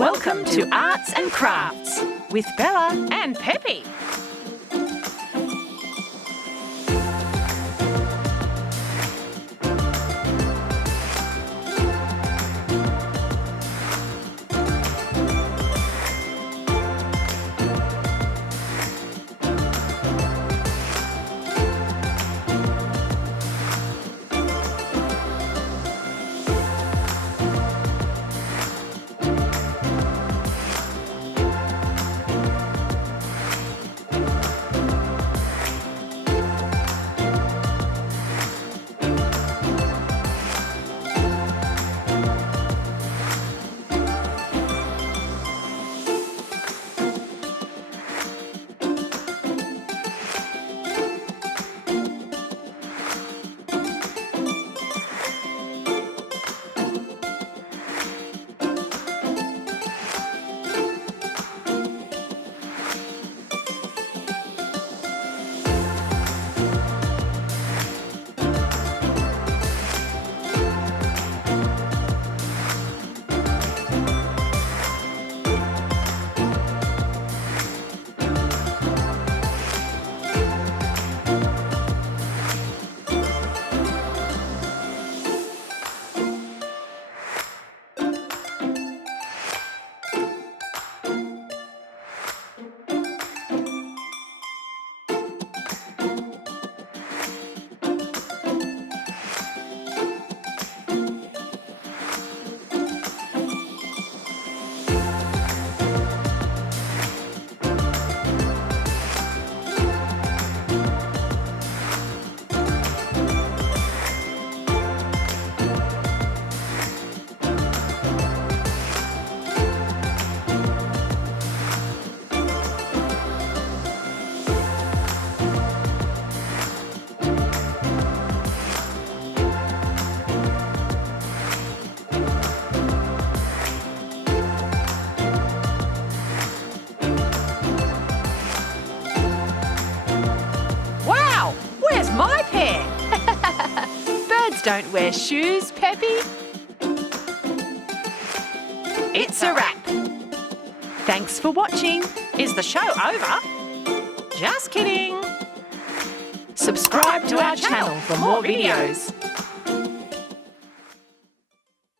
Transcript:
Welcome to Arts and Crafts with Bella and Pepe. Where's my pair? Birds don't wear shoes, Pepe. It's a wrap. Thanks for watching. Is the show over? Just kidding. Subscribe to our channel for more videos.